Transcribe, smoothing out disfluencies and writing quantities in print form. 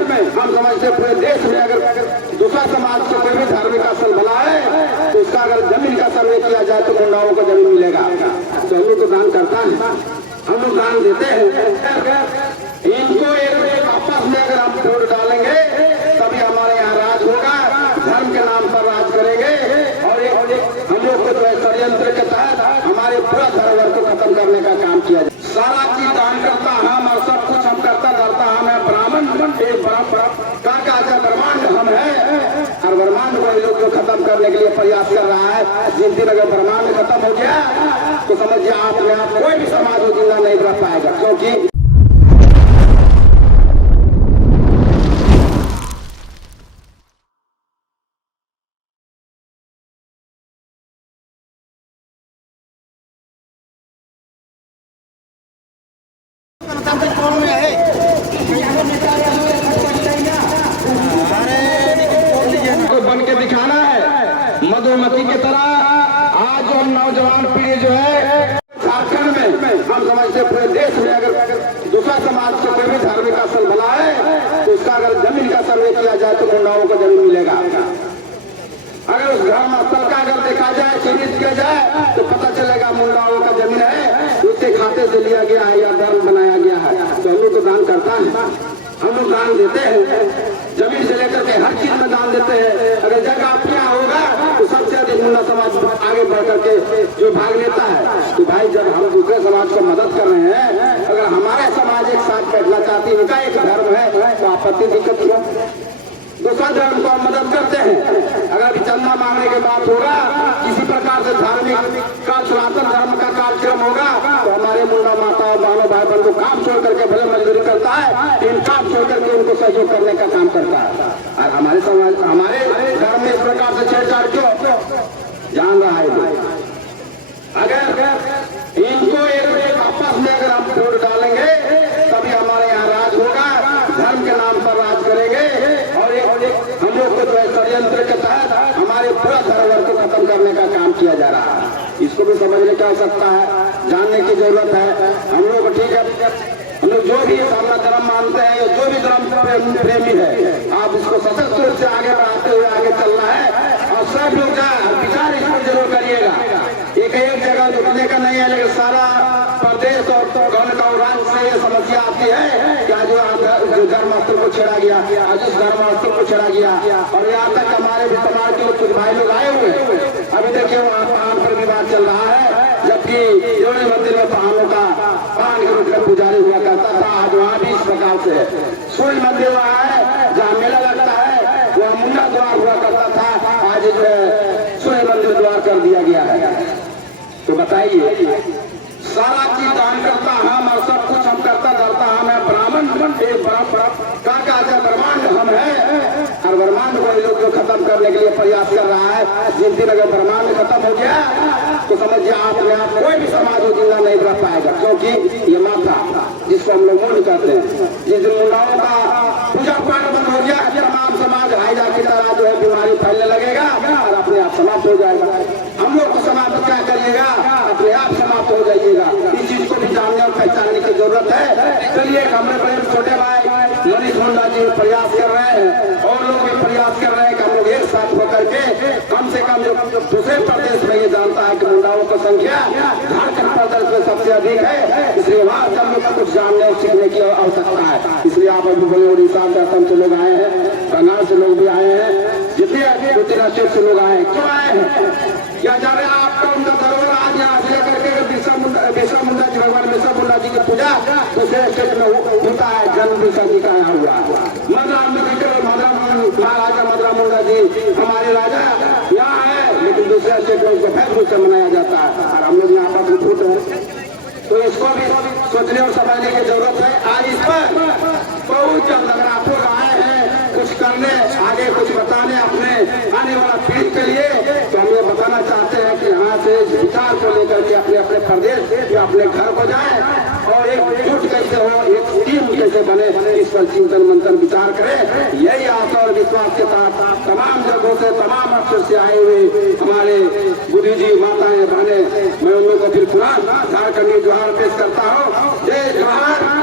में हम समझते पूरे देश में अगर दूसरा समाज को कोई भी धार्मिक स्थल बना है तो उसका अगर जमीन का सर्वे किया जाए तो मुंडाओं को जमीन मिलेगा। तो हम लोग तो दान करता है, हम लोग दान देते हैं। इनको एक आपस में अगर हम वोट डालेंगे तभी हमारे यहाँ राज होगा, धर्म के नाम पर राज करेंगे। और हम लोग को जो है षड्यंत्र के तहत हमारे पूरा धरोहर को खत्म करने का काम किया जाए। सारा चीज दान करता हम और सब कुछ हम करता करता हम है ब्राह्मण एक कहा जाए ब्रह्मांड हम है। और ब्रह्मांड को लोग जो खत्म करने के लिए प्रयास कर रहा है। जिस दिन अगर ब्रह्मांड खत्म हो गया तो समझिए आप में आप कोई भी समाज वो जिंदा नहीं रह पाएगा, क्योंकि बन के दिखाना है मधुमक्खी की तरह। आज जो नौजवान पीढ़ी जो है झारखंड में हम समझते पूरे देश में अगर दूसरा समाज को कोई भी धार्मिक स्थल बना है तो उसका अगर जमीन का सर्वे किया जाए तो मुंडाओं को जमीन मिलेगा। अगर उस धर्म स्थल का अगर देखा जाए चिन्हित किया जाए तो पता चलेगा मुंडाओं का जमीन है, उसके खाते से लिया गया है या धर्म बनाया गया है। तो हम लोग तो दान करता है, हम लोग दान देते हैं, जमीन से लेकर के हर चीज में दान देते हैं। अगर जगह आपके यहाँ होगा तो सबसे अधिक मुंडा समाज आगे बढ़ करके जो भाग लेता है। तो भाई जब हम दूसरे समाज को मदद कर रहे हैं, अगर हमारे समाज एक साथ बैठना चाहती है, उनका एक धर्म है तो आपत्ति दिक्कत क्यों? दूसरा धर्म को हम मदद करते हैं। अगर अभी चंदा मांगने के बाद होगा, किसी प्रकार से धार्मिक का सनातन धर्म का कार्यक्रम होगा तो हमारे मुंडा माता बहनों भाई बंधु काम छोड़ करके भले मजदूरी करता है, इन काम छोड़ करके उनको सहयोग करने का काम करता है। और हमारे समाज हमारे धर्म में इस प्रकार से छेड़छाड़ क्यों जान रहा है? अगर इनको एक आपस में अगर हम वोट डालेंगे तभी हमारे यहाँ राज होगा, धर्म के नाम पर राज करेंगे। और हम लोग को जो है षड्यंत्र के तहत हमारे पूरा धरोहर को खत्म करने का काम किया जा रहा है। इसको भी समझने की आवश्यकता है, जानने की जरूरत है। हम लोग ठीक है, हम लोग जो भी अपना धर्म मानते हैं, जो भी धर्म प्रेमी है, आप इसको सशक्त रूप से आगे बढ़ाते हुए आगे चलना है। और सब लोग का विचार इसको जरूर करिएगा। एक जगह रुकने का नहीं है, लेकिन सारा प्रदेश और राज्य से ये समस्या आती है क्या जो धर्मास्त्र को छेड़ा गया, आज उस धर्मास्त्र को छेड़ा गया। और यहाँ तक हमारे भी समाज के कुछ भाई लोग आए हुए, अभी देखिए वहाँ पान पर विवाद चल रहा है, जबकि जोड़े मंदिर में पानों का पान के रूप में पुजारी हुआ करता था। आज वहाँ भी इस प्रकार से सूर्य मंदिर वहाँ है जहाँ मेला लगता है, वहाँ मुंडा द्वार हुआ करता था, आज जो है सूर्य मंदिर द्वार कर दिया गया है। तो बताइए, सारा चीज दान करता हम और सब कुछ हम करता करता हम है ब्राह्मण एक कहा जाए ब्रह्मांड हम है। और ब्रह्मांड को लोग जो खत्म करने के लिए प्रयास कर रहा है। जिस दिन अगर ब्रह्मांड खत्म हो गया तो समझिए आप में आप कोई भी समाज वो जिंदा नहीं रह पाएगा, क्योंकि ये माता जिसको हम लोग मुंड कहते हैं, जिस दिन मुंडाओं का पूजा पाठ बंद हो गया, तमाम समाज हाइजा की तरह जो है बीमारी फैलने लगेगा और अपने आप समाप्त हो जाएगा। हम लोग को समाप्त क्या करिएगा, अपने आप समाप्त हो जाइएगा। इस चीज को भी जानने और पहचानने की जरूरत है। चलिए, हमारे बड़े छोटे भाई मनीष मुंडा जी प्रयास कर रहे हैं और लोग भी प्रयास कर रहे हैं कि हम लोग एक साथ होकर के कम से कम जो दूसरे प्रदेश में ये जानता है कि मुंडाओं की संख्या झारखंड प्रदेश में सबसे अधिक है, इसलिए वहाँ से हम लोग को कुछ जानने और सीखने की आवश्यकता है। इसलिए आप अभी बोले उड़ीसा से असम से लोग आए हैं, बंगाल से लोग भी आए हैं, जितने स्टेट से लोग आए हैं। क्यों आए हैं? क्या जा रहे हैं? आपका उनका धरोहर आज यहाँ से लेकर के बिरसा मुंडा जी भगवान बिरसा मुंडा जी की पूजा दूसरे स्टेट में होता है। जन्म बिरसा जी का यहाँ हुआ, महाराजा मदरा मुंडा जी हमारे राजा यहाँ है, लेकिन दूसरे स्टेट में उसको भव्य से मनाया जाता है और हम लोग यहाँ पर विभूत हैं। तो इसको भी सोचने और समझने की जरूरत है। आज इस पर बहुत जल्द अगर आप लोग आए हैं कुछ करने, आगे कुछ बताने अपने आने वाला पीढ़ी के लिए, तो हम ये बताना चाहते हैं कि यहाँ से इस विचार को लेकर के अपने अपने प्रदेश या अपने घर को जाए और एक जुट कैसे हो, एक टीम कैसे बने, इस पर चिंतन मंथन विचार करें। यही आशा और विश्वास के साथ तमाम जगहों से तमाम अक्षर से आए हुए हमारे बुद्धि जी माताएं बहने, मैं उन लोगों को फिर पुरान झारखंडी जोहार पेश करता हूँ। जय जोहार।